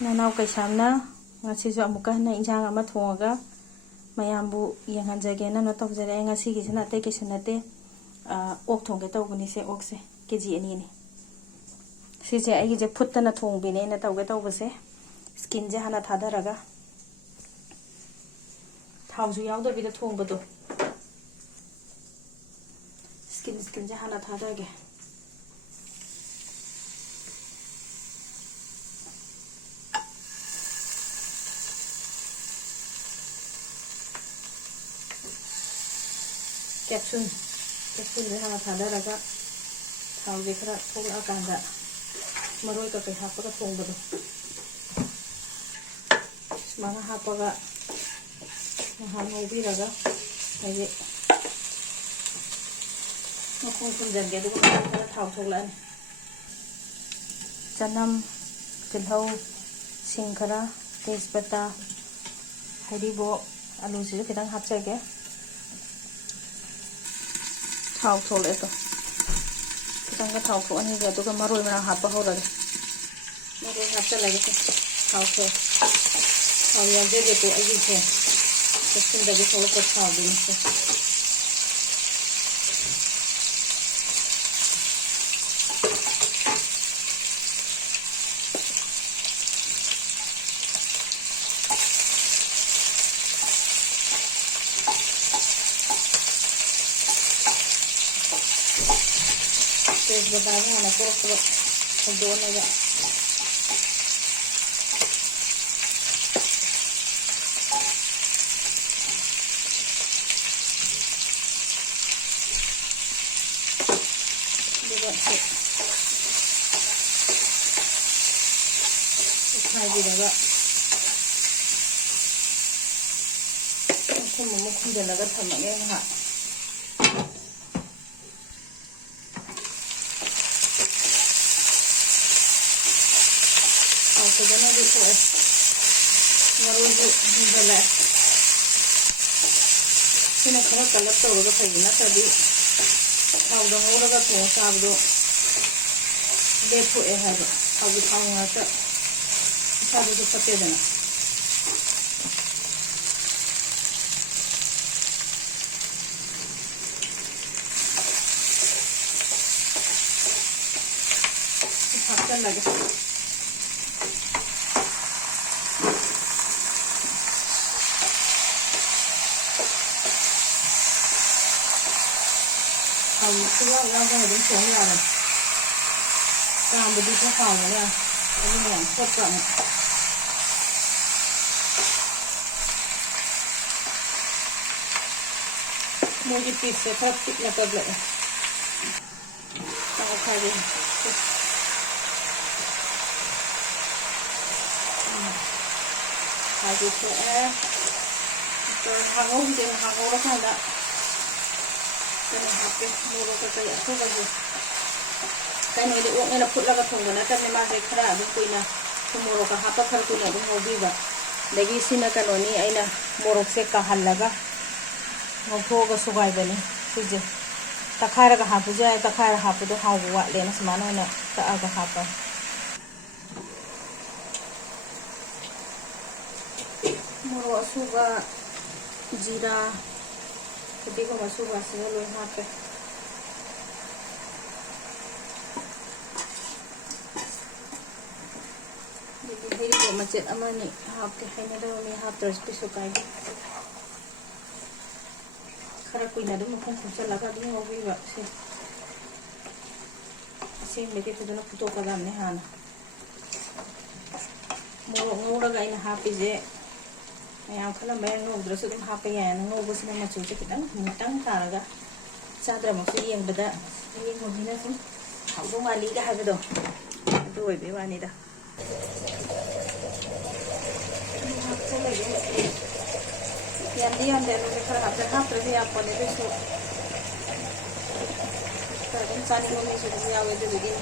ꯅꯅꯥꯎ ꯀꯩꯁꯥꯝꯅ ꯉꯁꯤꯁꯨ ꯑꯃꯨꯛꯀ ꯍꯟꯅ ꯏꯟꯁꯥꯡ ꯑꯃ ꯊꯣꯡꯉꯒ ꯃꯌꯥꯝꯕꯨ ꯌꯦꯡꯍꯟꯖꯒꯦꯅ ꯇꯧꯖꯔꯛꯑꯦ ꯉꯁꯤꯒꯤꯁꯤꯅ ꯑꯇꯩ ꯀꯩꯁꯨ ꯅꯠꯇꯦ ꯑꯣꯛ ꯊꯣꯡꯒꯦ ꯇꯧꯕꯅꯤ ꯁꯦ ꯑꯣꯛꯁꯦ ꯀꯦꯖꯤ 2ꯅꯤ ꯁꯤꯁꯦ ꯑꯩꯒꯤꯁꯦ ꯐꯨꯠꯇꯅ ꯊꯣꯡꯕꯤꯅꯦ ꯑꯩꯅ ꯇꯧꯒꯦ ꯇꯧꯕꯁꯦ ꯁ꯭ꯀꯤꯟꯁꯦ ꯍꯥꯟꯅ ꯊꯥꯗꯔꯒ ꯊꯥꯎꯁꯨ ꯌꯥꯎꯗꯕꯤꯗ ꯊꯣꯡꯕꯗꯣ 스킨제 하나 닫아게. 캡순을 하나 닫아라가 다우게 그라 통아간다. 머로이가 그 하빠가 통거든. 많아 하빠가 한 오비라가 이게 콩순전게도 그라 타우 통라니. चनम तिलहौ सिंग खरा तेजपत्ता हरिबो आलू से खितंग हापचगे थाव थोले तो खितंग थाव थोनी गे तो मरोय मना हापा होरगे मरोय हापचलगे थाव से थाव याजे दे तो अगी से सिंदगे थोड़ा को थाव दिन से तेजपत्ता हमें को दोनेगा खाइदिरगा खुंजलगा थमगे हा फजन देखो मरोज हुंजले सिना खरा कलर तौरगा फैना तभी थावदो ngौरगा थों चाबदो लेथोए हाइबो थावगी थाव ngata इसादो फतेदना हापचल लगे सुबह याद है सोने यार काम बड़ी से खाओ ना अभी मैं सब काम मुझे पीस से थोड़ा पिकना कर ले ताकि खा ले खाली से तो हागो ही देना हागो रखा था हापे मोरो का कई अथोबो कहीं दे ओक ने फुटलगा थोंबना तने मासे खरा अदु कोइना मोरो का हापा खर कोइना अदु मोबीबा दगी सिना कनोनी आइना मोरोक से काहल्लगा ngौथोगा सुगाइबनी सिजे तखारगा हापु जाय तखार हापुदो हाउ वालेना समाना ना तागा हापा मोरो असुगा जीरा देखो मसूबा से लो यहाँ पे देखिए मेरी को मचेट अमनी आपके है ना तो मैं हाथ तरस पे सुकाएगी खरा कोई ना तो मुझे कुछ लगा दी होगी वैसे ऐसे मेरे तो दोनों फोटो का दाम नहीं हाना मोरो मोरा का इन हापी जे मैं खला मैं नोद्रस तुम हापे यान नोबस ने मचू से कितंग मुतंग तारगा चादर मक्सु येंबदा येंग मोहिना सुम हाउदो माली का हाबदो तो ओइबे वानीदा हापसे लगे यानी अंदर में खरा हापसे हापरे भी आप पने भी सो तब चानी मम्मी से भी आवे दे बिगिन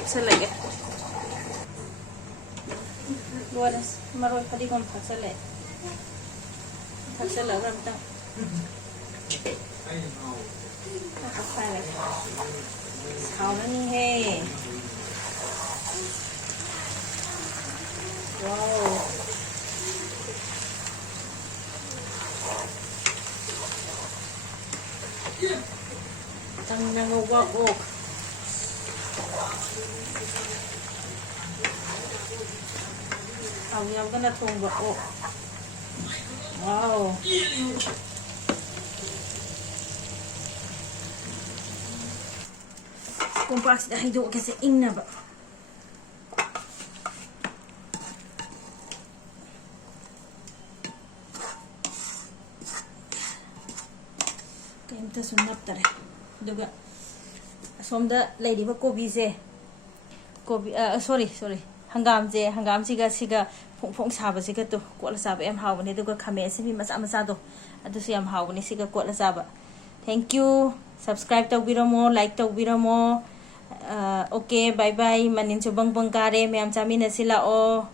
कुछ लगे Luares, maroy padi kon paksale. Paksale ramta. Paksale. Sao na ni he. ꯍꯤꯡꯅ ꯉꯧꯕ ꯑꯣꯛ ꯊꯥꯎ ꯌꯥꯎꯗꯅ ꯊꯣꯡꯕ ꯑꯣꯛ ꯋꯥꯎ ꯀꯣꯝꯄꯥꯛꯁꯤꯗ ꯍꯩꯗꯣꯛꯑꯒꯦꯁꯦ ꯏꯪꯅꯕ ꯀꯩꯝꯇꯁꯨ ꯅꯞꯇꯔꯦ ꯑꯗꯨꯒ ꯑꯁꯣꯝꯗ ꯂꯩꯔꯤꯕ ꯀꯣꯕꯤꯁꯦ ꯀꯣꯕꯤ ꯁꯣꯔꯤ ꯍꯪꯒꯥꯝꯁꯤꯒ ꯁꯤꯒ ꯐꯣꯡ ꯐꯣꯡ ꯁꯥꯕꯁꯤꯒ ꯇꯨ ꯀꯣꯠꯂ ꯆꯥꯕ ꯌꯥꯝ ꯍꯥꯎꯕꯅꯦ ꯑꯗꯨꯒ ꯈꯥꯃꯦꯟ ꯑꯁꯤꯟꯕꯤ ꯃꯆꯥ ꯃꯆꯥꯗꯣ ꯑꯗꯨꯁꯨ ꯌꯥꯝ ꯍꯥꯎꯕꯅꯦ ꯁꯤꯒ ꯀꯣꯠꯂ ꯆꯥꯕ ꯊꯦꯡꯛ ꯌꯨ ꯁꯕꯁꯀ꯭ꯔꯥꯏꯕ ꯇꯧꯕꯤꯔꯝꯃꯣ ꯂꯥꯏꯛ ꯇꯧꯕꯤꯔꯝꯃꯣ ꯑꯣꯀꯦ ꯕꯥꯏ ꯕꯥꯏ ꯃꯅꯤꯟꯁꯨ ꯕꯪ ꯕꯪ ꯀꯥꯔꯦ ꯃꯌꯥꯝ ꯆꯥꯃꯤꯟꯅꯁꯤ ꯂꯥꯛꯑꯣ